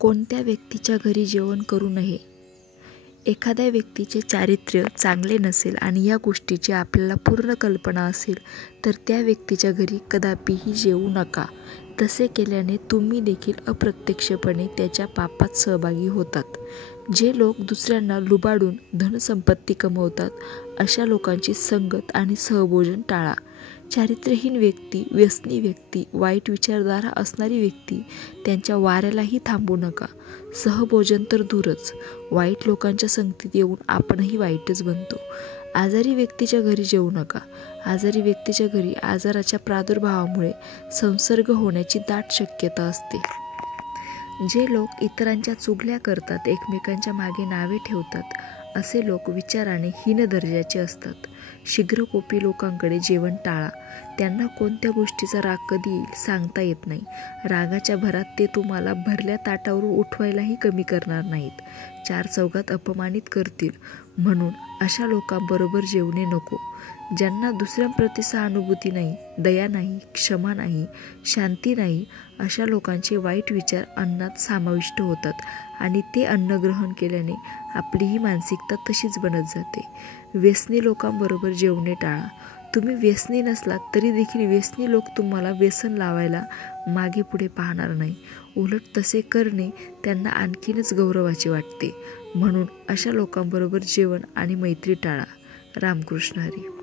कोणत्या व्यक्तीच्या घरी जेवण करू नये? एखाद्या व्यक्तीचे चारित्र्य चांगले नसेल आणि या गोष्टीची आपल्याला पूर्ण कल्पना असेल तर त्या व्यक्तीच्या घरी कदापिही जेवू नका. तसे केल्याने तुम्ही देखील अप्रत्यक्षपणे त्याच्या पापात सहभागी होतात. जे लोक दुसऱ्यांना लुबाडून धनसंपत्ती कमवतात अशा लोकांची संगत आणि सहभोजन टाळा. चारित्र्यहीन व्यक्ती, व्यसनी व्यक्ती, वाईट विचारधारा असणारी व्यक्ती त्यांच्या वाऱ्यालाही थांबू नका. सहभोजन तर दूरच, वाईट लोकांच्या संगतीत येऊन आपणही वाईटच बनतो. आजारी व्यक्तीच्या घरी जेवू नका. आजारी व्यक्तीच्या घरी आजाराच्या प्रादुर्भावामुळे संसर्ग होण्याची दाट शक्यता असते. जे लोक इतरांच्या चुगल्या करतात, एकमेकांच्या मागे नावे ठेवतात, असे लोक विचाराने हीन दर्जाचे असतात. शीघ्रकोपी लोकांकडे जेवण टाळा. त्यांना कोणत्या गोष्टीचा राग कधी येईल सांगता येत नाही. रागाच्या भरात ते तुम्हाला भरल्या ताटावरून उठवायलाही कमी करणार नाहीत. चार चौघात अपमानित करतील. म्हणून अशा लोकांबरोबर जेवणे नको. ज्यांना दुसऱ्यांप्रती सहानुभूती नाही, दया नाही, क्षमा नाही, शांती नाही, अशा लोकांचे वाईट विचार अन्नात समाविष्ट होतात आणि ते अन्न ग्रहण केल्याने आपलीही मानसिकता तशीच बनत जाते. व्यसनी लोकांबरोबर जेवणे टाळा. तुम्ही व्यसनी नसलात तरी देखील व्यसनी लोक तुम्हाला व्यसन लावायला मागे पुढे पाहणार नाही. उलट तसे करणे त्यांना आणखीनच गौरवाचे वाटते. म्हणून अशा लोकांबरोबर जेवण आणि मैत्री टाळा. रामकृष्ण हरी.